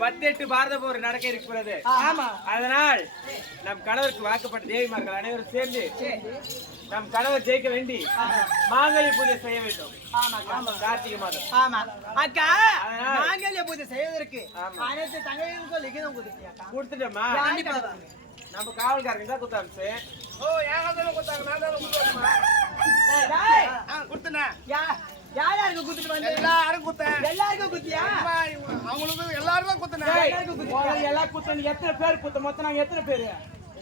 பத்தெட்டு பாரத போர் நடக்க இருக்கிறது ஆமா. அதனால் நம் கணவருக்கு வாக்கப்பட்ட தேவிமார்கள் அனைவரும் சேர்ந்து நம் கணவர் ஜெயிக்க வேண்டி மாங்கல்ய பூஜை செய்ய வேண்டும். கார்த்திகை மாதம். ஆமா. அக்கா மாங்கல்ய பூஜை செய்வதற்கு. அனைத்து தங்கைகளுக்கும் லிகிதம் கொடுத்தியாக்கா கொடுத்துட்டோமா நம்ம காவல்காரங்க தான் குத்தாமிச்சு ஓ ஏகாதல குத்தாங்க நான் தான் குத்தாமா டேய், குத்துனே யா- யார் யாருக்கு குத்துட்டு வந்த எல்லாரும் குத்தேன். எல்லாருக்கும் குத்தியா? அவங்களுக்கு எல்லாரும் தான் குத்துனேன் எல்லாருக்கும் குத்தியா எல்லாம் குத்தணும் எத்தனை பேர் குத்த மொத்தம் நாங்க எத்தனை பேரு?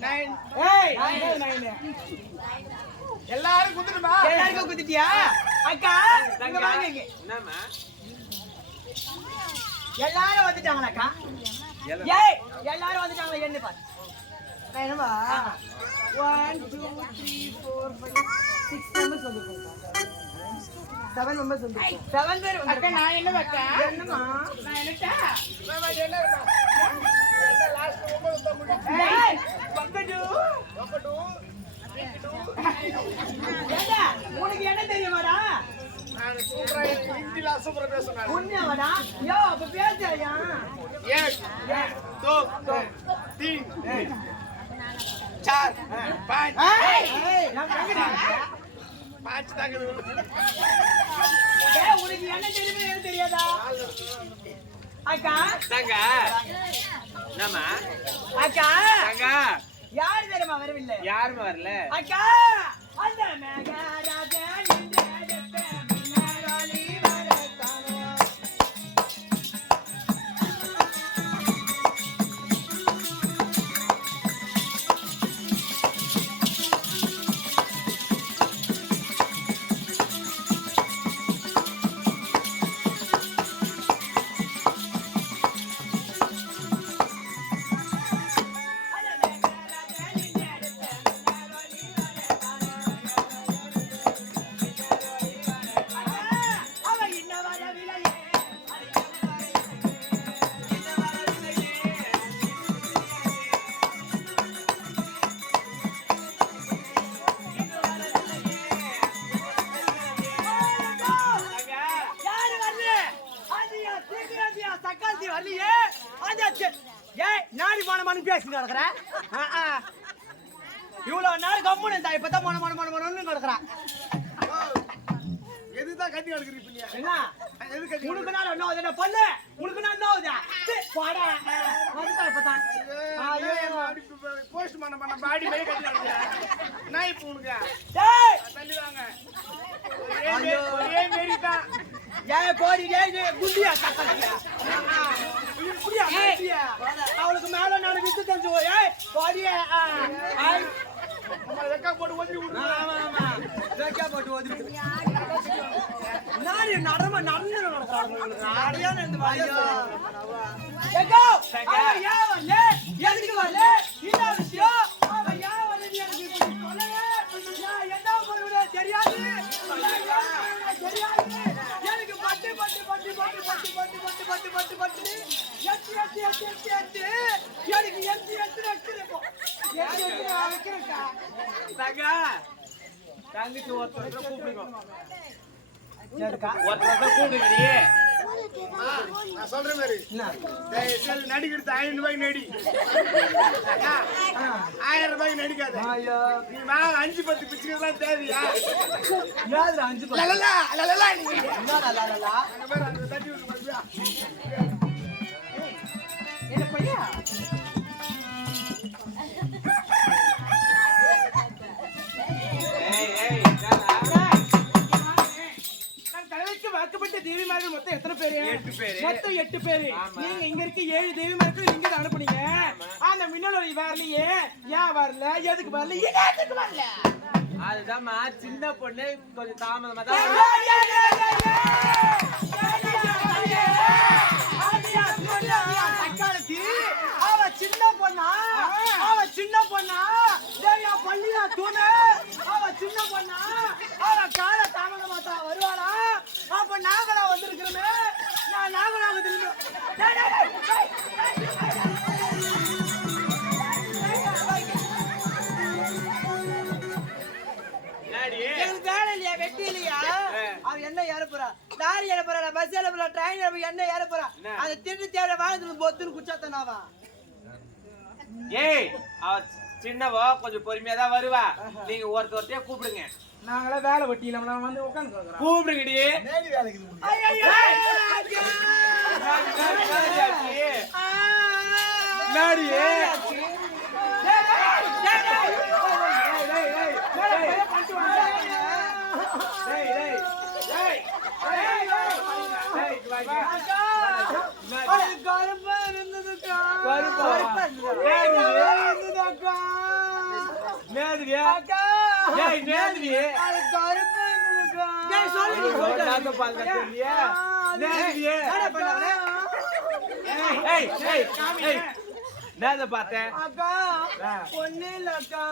நைன். ஏய் நைனு. எல்லாரும் குத்துட்டுமா எல்லாருக்கும் குத்திட்டியா? அக்கா இங்க வாங்க என்னம்மா? எல்லாரும் எல்லாம். ஏய் எல்லாரும் வந்துட்டாங்களா? என்ன பாரு. என்னமா one two three four five six seven members வந்துருக்கோம் செவன் பேர் அக்கா நான் என்ன அக்கா என்னமா நான் என்னட்டா ஏய், பக்கத்து. ஏண்டா, உனக்கு என்ன தெரியுமாடா நான் சூப்பரா ஹிந்தில சூப்பரா பேசுறேன் உண்மையாவாடா யோ அப்ப பேசுறியா एक दो तीन चार पाँच பாச்சு தாங்க உனக்கு என்ன தெரியுமே தெரியாதா? அக்கா? தங்க. என்னம்மா? அக்கா? தாங்க. யார் தெரியுமா வரவில்லை? யாருமே வரல. அக்கா அந்த மேகா. ஏய் நாடி போன மனு பேசி நடக்கிற இவ்வளோ நேரம் கம்முன்னு இருந்தா இப்போ தான் மன மன மன மனு கிடக்குறான் நடக்குறீங்க இப்ப நீ. என்ன? எது கட்டி உனக்கு நான் என்ன ஆகுது பண்ணு? உனக்கு நான் என்ன ஆகுது? போடா வந்துட்டா இப்பதான். ஐயோ போஸ்ட் பண்ண பண்ண பாடி மாதிரி கட்டி நடக்குறா நான் இப்போ உனக்கு? டேய்! தள்ளி வாங்க ஒரே மே- ஒரே மாரி தான். ஏய் போடி ஏய் குண்டியா சக்காத்தியா குண்டியா குண்டியா? அவளுக்கு மேல நான் வித்து தெரிஞ்சு ஏய் போடியா ஐ நம்மள வெக்கா போட்டு ஒதுக்கி விடு ஆமா ஆமா வேக்கா போட்டு ஓதிட்டு நாடு நடம நடந்து நடக்கிறாங்க நாடியா நடந்து வாயா ஏகோ அவன் யா வரல எதுக்கு விஷயம்? அவன் யா வரல எனக்கு தெரியாது. தெரியாது. எனக்கு பட்டு பட்டு பட்டு பட்டு பட்டு பட்டு பட்டு பட்டு பட்டு பட்டு. எட்டு எட்டு எட்டு எட்டு எனக்கு எட்டு எட்டு எட்டு இருக்கும். தங்கச்சி ஒருத்தர் கூப்பிடுங்க. ஒருத்தர் நீ நான் சொல்ற மாதிரி. நடிக்கிறது ஐநூறு ரூபாய்க்கு நடி. ஆயிரம் ரூபாய்க்கு நடிக்காத. ஐயோ. நீ வா அஞ்சு பத்து பிச்சுக்கலாம் தேவையா? அஞ்சு பத்து? லலலா, லலலா நீ. என்னடா லாலா அங்க பாரு, அங்க தட்டி விட்டு வாக்கப்பட்ட தேவிமார்கள் மொத்தம் எத்தனை பேரு. மொத்தம் எட்டு பேரு. நீங்க இங்க இருக்க ஏழு தேவிமார்கள் நீங்க தான் அனுப்புனீங்க அந்த மின்னல் ஒளி வரலையே ஏன் வரல எதுக்கு வரல எதுக்கு வரல அதுதாம்மா சின்ன பொண்ணு கொஞ்சம் தாமதமா தான் சின்ன பொண்ணா சின்ன பொண்ணா? தேவியா பள்ளியா தூணு? அவ சின்ன பொண்ணா? அவ கால தாமதமா தான் வருவாளா? அப்ப நாங்களா வந்திருக்கிறோமே. நான் வேலை இல்லையா? வெட்டி இல்லையா? அவ என்ன ஏற போறா? லாரி ஏற போறா பஸ் ஏற போறா ட்ரெயின் ஏற என்ன ஏற போறா? அந்த திருட்டு தேவை வாழ்ந்து பொத்துன்னு குச்சாத்தனாவா? ஏய் அவ சின்னவோ கொஞ்சம் பொறுமையா தான் வருவா. நீங்க ஒருத்தர் ஒருத்தையா கூப்பிடுங்க. நாங்களே வேலை வெட்டி நம்ம வந்து உட்காந்து கூப்பிடுங்கடி. நேடி வேலைக்கு இது. என்னடி? டேய், டேய், டேய். டேய், இங்க வா, இங்க வா. கருப்பா இருந்ததுக்கா கருப்பா? ஏய், இது? இருந்ததுக்கா என்னதுடி? அக்கா அது கருப்பா சொல்லு நாக்கு பால் கட்டுறியே. என்னதுடி? என்ன பண்ணாரு ஏய், ஏய், ஏய், ஏய். என்னத பார்த்தேன் அக்கா ஆ. பொண்ணு இல்ல அக்கா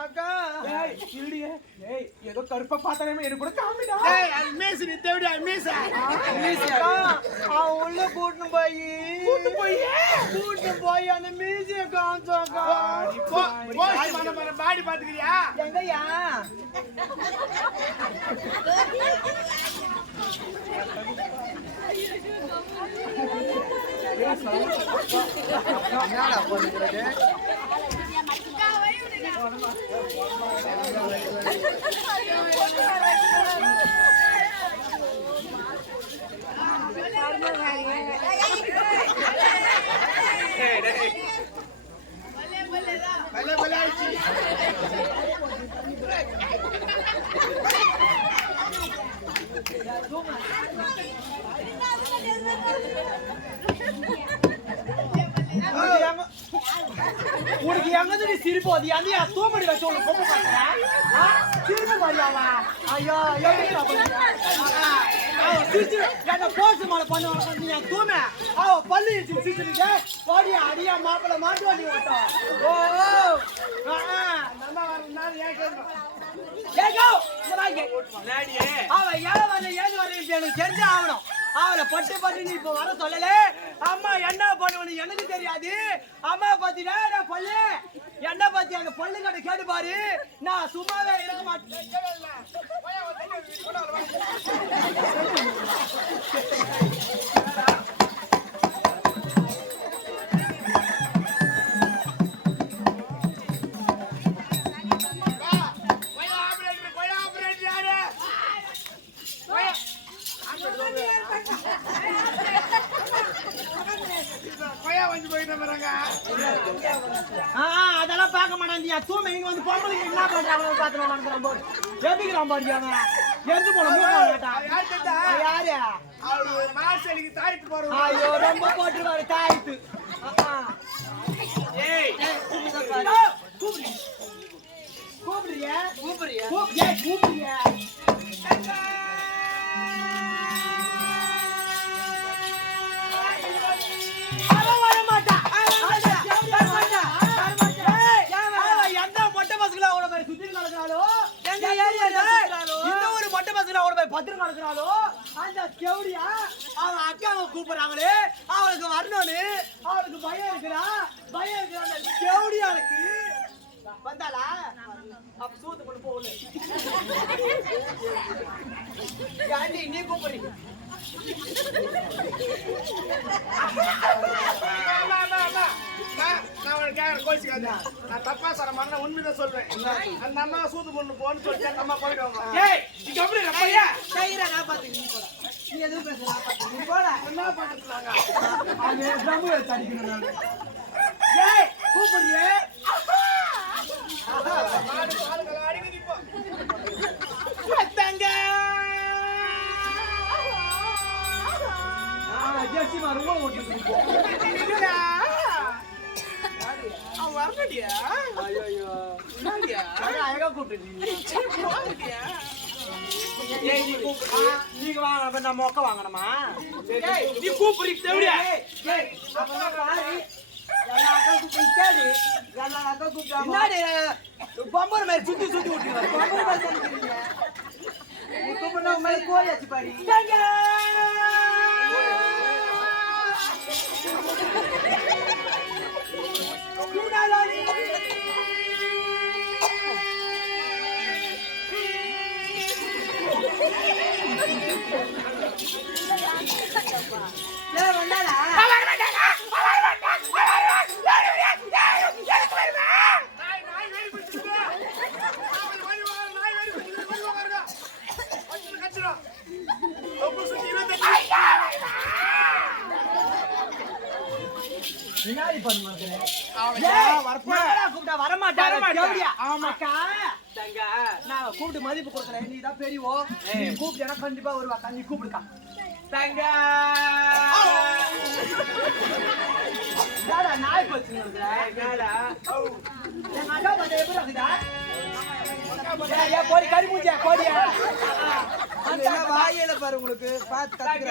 அக்கா ஏய், இருடியே. ஏய், ஏதோ கருப்பா பார்த்தாலே எனக்கு கூட காமிடா ஏய், அது மீசு நீ தேவடியா, மீசு. அக்கா, அவன் உள்ள கூட்டினு போய் கூட்டு போய் கூட்டினு போய் அந்த போ, போஸ்ட் பண்ண போற பாடி பாத்துக்கிறியா எங்கய்யா டேய், டேய். Thank. உனக்கு எங்க நீ சிரிப்பு அது அந்த தூமடி வச்சு உனக்கு பொம்மை பாக்குறா சிரிப்பு பாரியாவா ஐயோ சிரிச்சு என்ன போஸ்ட் மாலை பண்ணுவாங்க நீ என் தூமை. அவ இடிச்சு சிரிச்சுட்டு பாடி அடியா மாப்பிள்ள மாட்டு வண்டி ஓட்டம் ஓ. நல்லா வரணும், ஏன் கேட்கணும்? அவ ஏன் வரல ஏது வரல எனக்கு தெரிஞ்சே ஆகணும். அவளை பட்டு பட்டு நீ இப்ப வர சொல்லல. அம்மா என்ன பண்ணுவனு எனக்கு தெரியாது. அம்மா பத்தினா நான் பல்லு? என்ன பத்தி? அந்த பல்லு கடை கேட்டு பாரு. நான் சும்மாவே இருக்க மாட்டேன். வா, அதெல்லாம் பார்க்க மாட்டான் நீ தூமை இங்க வந்து பொம்பளைக்கு என்ன பண்றாங்க? பாத்து மாட்டான் போது எதுக்குறான் அவன் போன மூணு அது யார் கேட்டா? தாய்க்கு போறவங்க ஐயோ ரொம்ப போட்டுருவாரு தாய்த்து. ஏய், கூப்பிடுறியா கூப்பிடுறியா கூப்பிடுறியா பத்திரம் நடக்கிறாளோ, அந்த செவடியா அவன் அக்காவை கூப்பிடுறாங்களே. அவளுக்கு வரணும்னு. அவளுக்கு பயம் இருக்கிறா பயம் இருக்கிற அந்த செவடியா இருக்கு வந்தாளா? அப்ப சூத்து கொண்டு போகல நீ கூப்பிடுறீங்க? அம்மா, நான் நான் தப்பா சொல்ல மாட்டேன், உண்மைதான் சொல்றேன். அந்த அம்மா சூது பொண்ணு போன்னு சொல்லிட்டு அந்த அம்மா போயிடுவாங்க. ஏய் இங்க அப்படி ரப்பையா நான் பாத்துக்க நீ போடா நீ எதுவும் பேச நான் நீ போடா என்ன அது ஏய் கூப்பிடுறியே ஊழ ஓட்டிட்டு? என்னடியா? அழகா கூப்பிட்டு நீங்க வாங்க அப்ப நான் மொக்க வாங்கணுமா? ஏய் நீ கூப்பிடு தேவடியா பம்பர் மாதிரி சுத்தி சுத்தி விட்டுருவாரு பம்பர் மாதிரி தள்ளிக்கிறீங்க. நீ கூப்பிடுனா உன் மேல கோழி வச்சு பாடி என்னடா கூப்பிட்டா வரமாட்டாரு, வரமாட்டா. தேவடியா? நான் கூப்பிட்டு மதிப்பு கொடுக்குறேன் நீ தான் பெரியவோ நீ கூப்பிட்டா கண்டிப்பா வருவாக்கா நீ கூப்பிடுக்கா தங்க நாய் பச்சு கோடி கறி மூஞ்சியா கோடியா வாயில பாரு உங்களுக்கு பார்த்து தங்க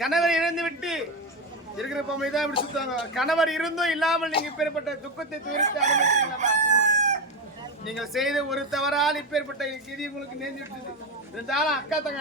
கணவர் இறந்து விட்டு. இருக்கிற பொம்மைதான் இப்படி சுத்துவாங்க. கணவர் இருந்தும் இல்லாமல் நீங்க இப்பேற்பட்ட துக்கத்தை தூரத்தை நீங்கள் செய்த ஒரு தவறால் இப்பேற்பட்ட கிதி உங்களுக்கு நேர்ந்து விட்டது. இருந்தாலும் அக்கா தங்க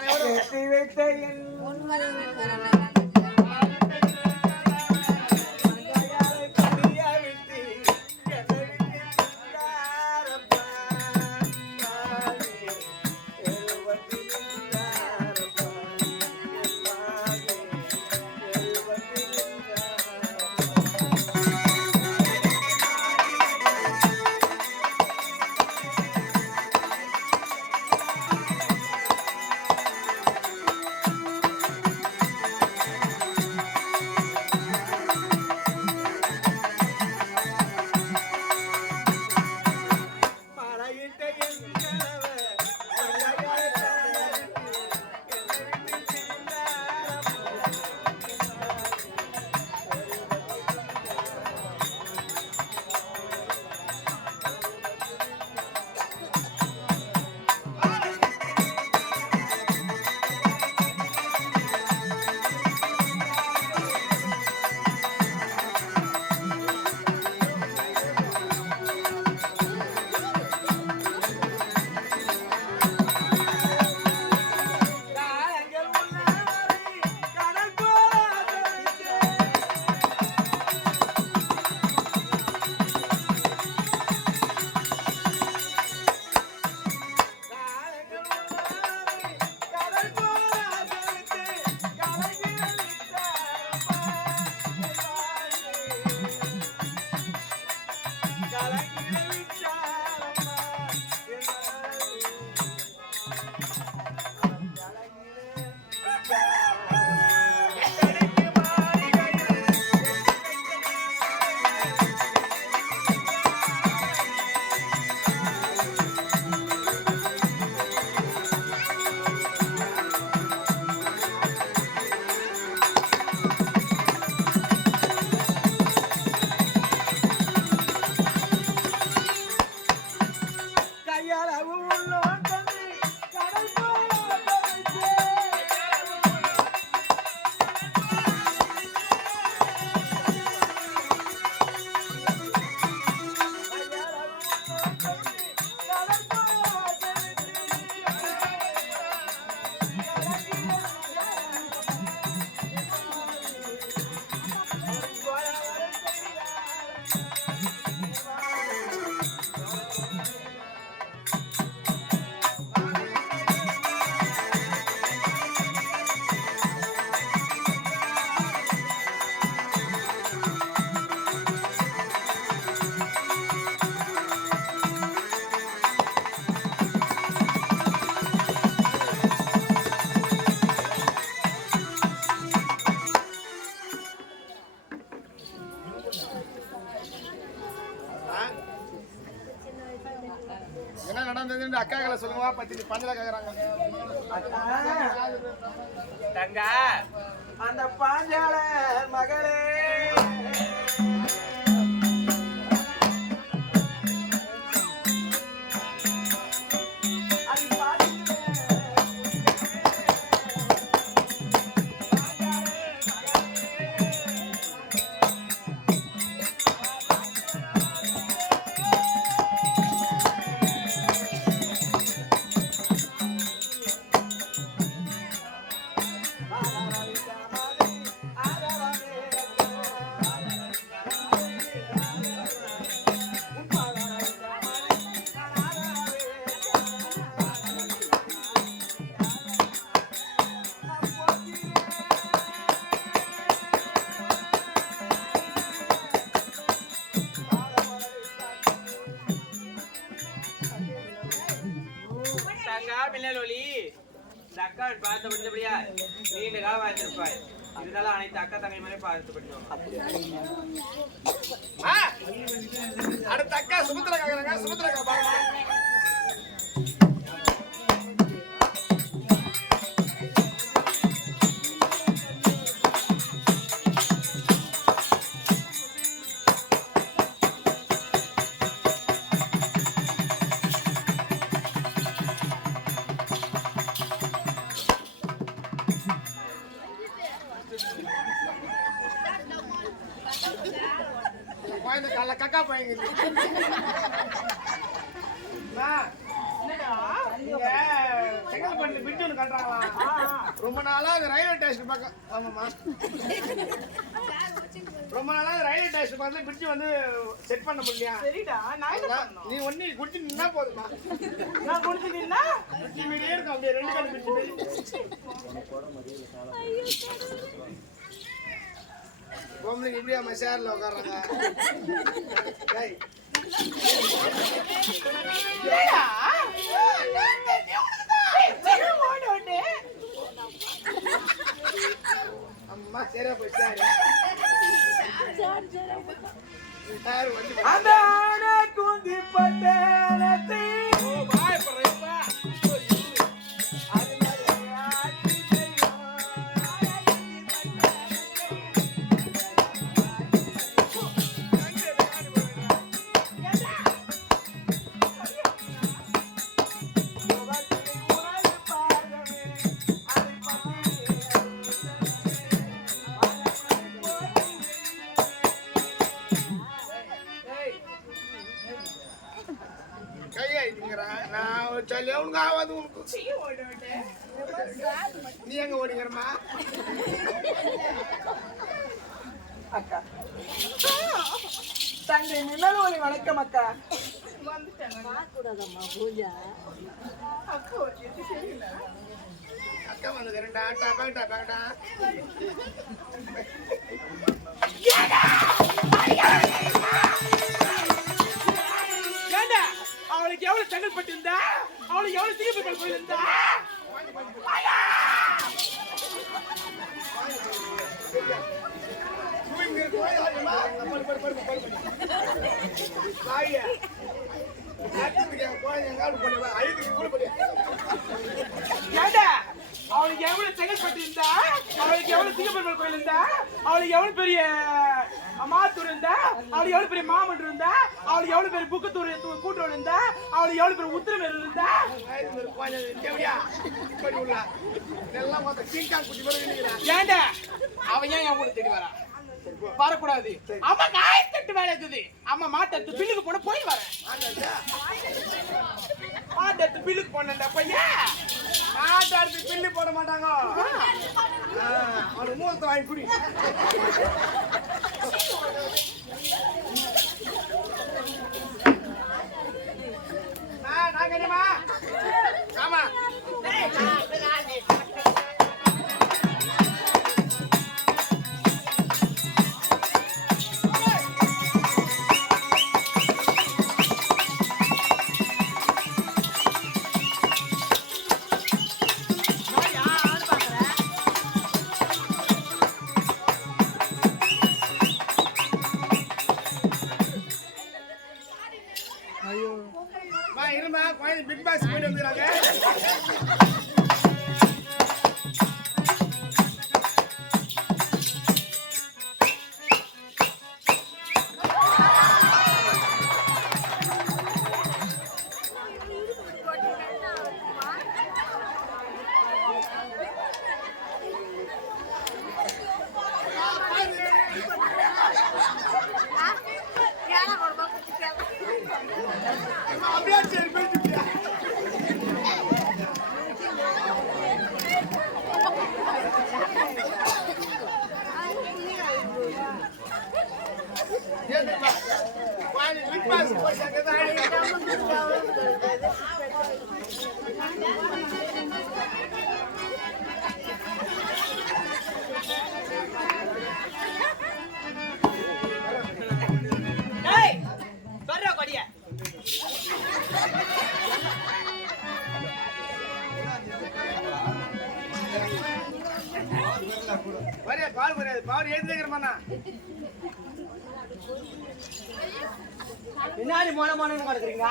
பஞ்சல கேக்குறாங்க. தங்கா. அந்த பாஞ்சால மகளே. தங்கா மின்னலொலி இந்த அக்காவை பார்த்து முடிஞ்சபடியா நீண்ட காலம் வாழ்ந்திருப்பாய் இருந்தாலும் அனைத்து அக்கா தங்கை மாதிரி பார்த்து படிச்சோம் அடுத்த அக்கா சுபத்திரக்கா சுபத்திரக்கா பாருங்க. பிரிட்ஜ் வந்து செட் பண்ண முடியலையா? சரிடா நான் என்ன பண்ணணும்? நீ ஒண்ணு குடிச்சு நின்னா போதுமா? நான் குடிச்சிட்டீங்கன்னா பிரிட்ஜ் மீடியே இருக்கும் அப்படியே ரெண்டு கண்ணு பிரிட்ஜ் பொம்பளைங்க இப்படியா நம்ம சேர்ல உட்கார்றாங்க? டேய், ஏடா சீக்கிரம் ஓடு, ஓடு. அம்மா சரியா போய் சார். சார் வந்து அந்த ஆனை குந்தி பட்டணத்தை வணக்கம் அக்கா அக்கா ஒரு எது தெரியல அக்கா வந்து ரெண்டா டாப்பா டாப்பாங்கடா ஏண்டா? அவளுக்கு எவ்வளவு செங்கல்பட்டு இருந்தா அவளுக்கு எவ்வளவு தீபங்கள் போயிருந்தா? தாயே அவளுக்கு எவ்வளவு செங்கல்பட்டு இருந்தா அவளுக்கு எவ்வளவு தீபங்கள் கோயில் இருந்தா அவளுக்கு எவ்வளவு பெரிய மாத்தூர் இருந்தா? அவளுக்கு எவ்வளவு பெரிய மாமன் இருந்தா? அவளுக்கு எவ்வளவு பெரிய புக்கத்தூர் கூட்டுறவு இருந்தா அவளுக்கு எவ்வளவு பெரிய உத்திரமேர் இருந்தா? வயது தேவையா இப்படி உள்ள இதெல்லாம் மொத்த கீழ்கால் குட்டி ஏண்டா? அவன் ஏன் என் கூட தேடி வரான் வரக்கூடாது. அம்மா காயத்தட்டு வேலை இருக்குது. அம்மா மாட்டத்து பில்லுக்கு போன போய் வரேன். மாட்டத்து பில்லுக்கு போனேன்டா பையன் மாட்டாடு பில்லு போட மாட்டாங்க. ஒரு மூலத்தை வாங்கி குடி. நான் ஆமா. பின்னாடி மோன மோனன்னு கிடக்குறீங்க?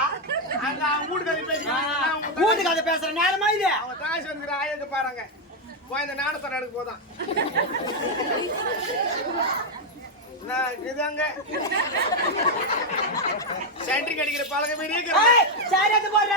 அவங்க வீட்டுக்காரி பேசிக்கிறாங்க அவங்க கூட்டு கதை பேசுற நேரமா இது அவங்க தாசி வந்துக்கிற ஆயுத பாருங்க. குழந்தை நாடத்தோட எடுக்க போதான். இதாங்க? சென்ட்ரிக் அடிக்கிற பழக்கம் மாரி இருக்கு சரி அது போடுற.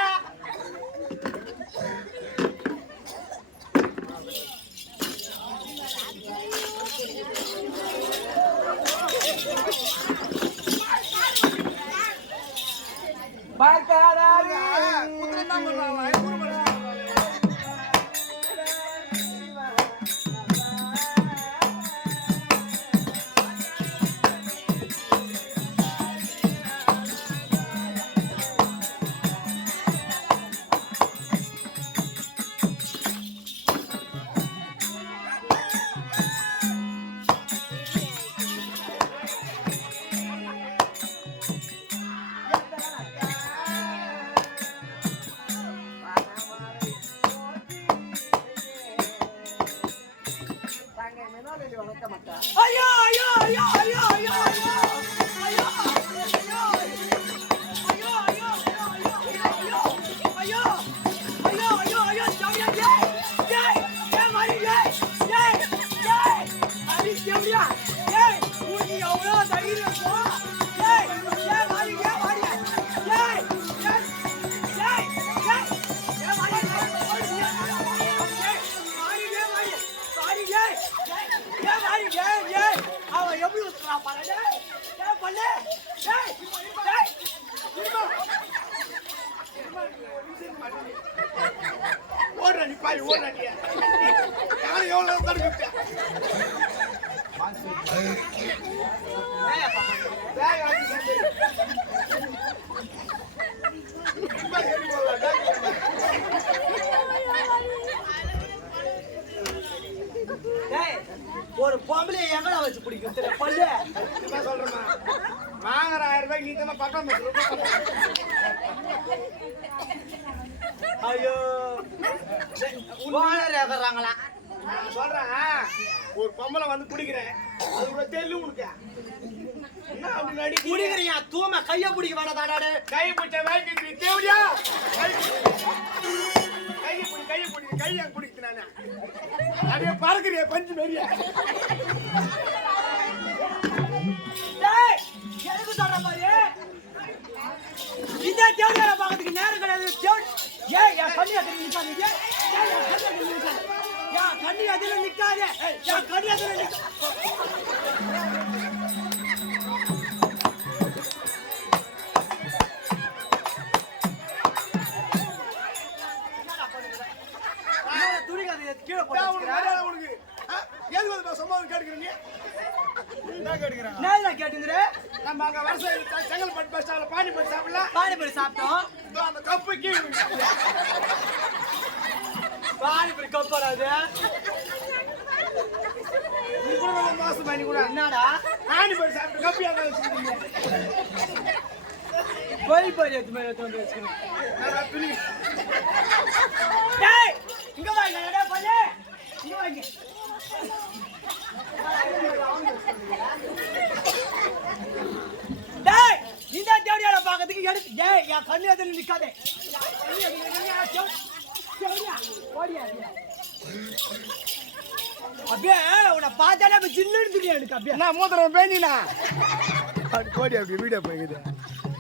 எங்கடா வச்சு பிடிக்கும் தெரியல பல்லு? சும்மா சொல்றேம்மா. வாங்குற ஆயிரம் ரூபாய்க்கு நீ தான் பக்கம் ஐயோ. ஓனர் ஏக்கறாங்களா நான் சொல்றேன். ஒரு பொம்பளை வந்து குடிக்கிறேன். அது கூட தெரியல உனக்கு. குடிக்கிறியா? தூம கைய பிடிக்க வேணாதாடாடு கை பிடிச்ச வேலைக்கு தேவையா கையை பிடி கையை பிடி பிடிக்கு நானே. அப்படியே பறக்குறிய பஞ்சு மாரியா. டேய் எனக்கு சொல்ற மாதிரி இந்த தேவையான பார்க்கறதுக்கு நேரம் கிடையாது. தேவடி ஏய் என் கண்ணி அதில் நிக்காது ஏய் என் கண்ணி அதில் நிற்காதே என் கண்ணி அதில் நிக்காது? கீழே போட்டு உனக்கு எதுக்கு வந்து சம்பவம் கேட்டுக்கிறீங்க நான் தான் கேட்டுக்கிறேன் நம்ம அங்க வருஷம் செங்கல்பட்டு பஸ் ஸ்டாப்ல பானிபூரி சாப்பிடலாம். பானிபூரி சாப்பிட்டோம். அந்த கப்பு கீழே பானிபூரி கப்பு வராது நீ பண்ணி கூட. என்னடா? பானிபூரி சாப்பிட்டு கப்பி அங்க வச்சுக்கிறீங்க. போய் எடுத்து மேல எடுத்து வந்து வச்சுக்கிறேன். இங்க வா என்னடா டேய் நீ தான் தேவடியால பாக்கிறதுக்கு எடுத்து டேய் என் கண்ணு எதிர நிக்காதே. அப்படியே உன்னை பார்த்தாலே அப்படி ஜில்லுன்னு துணி எனக்கு அப்படியே. நான் மூத்தரம் பேணினா கோடி அப்படி வீடியோ போய்க்குது.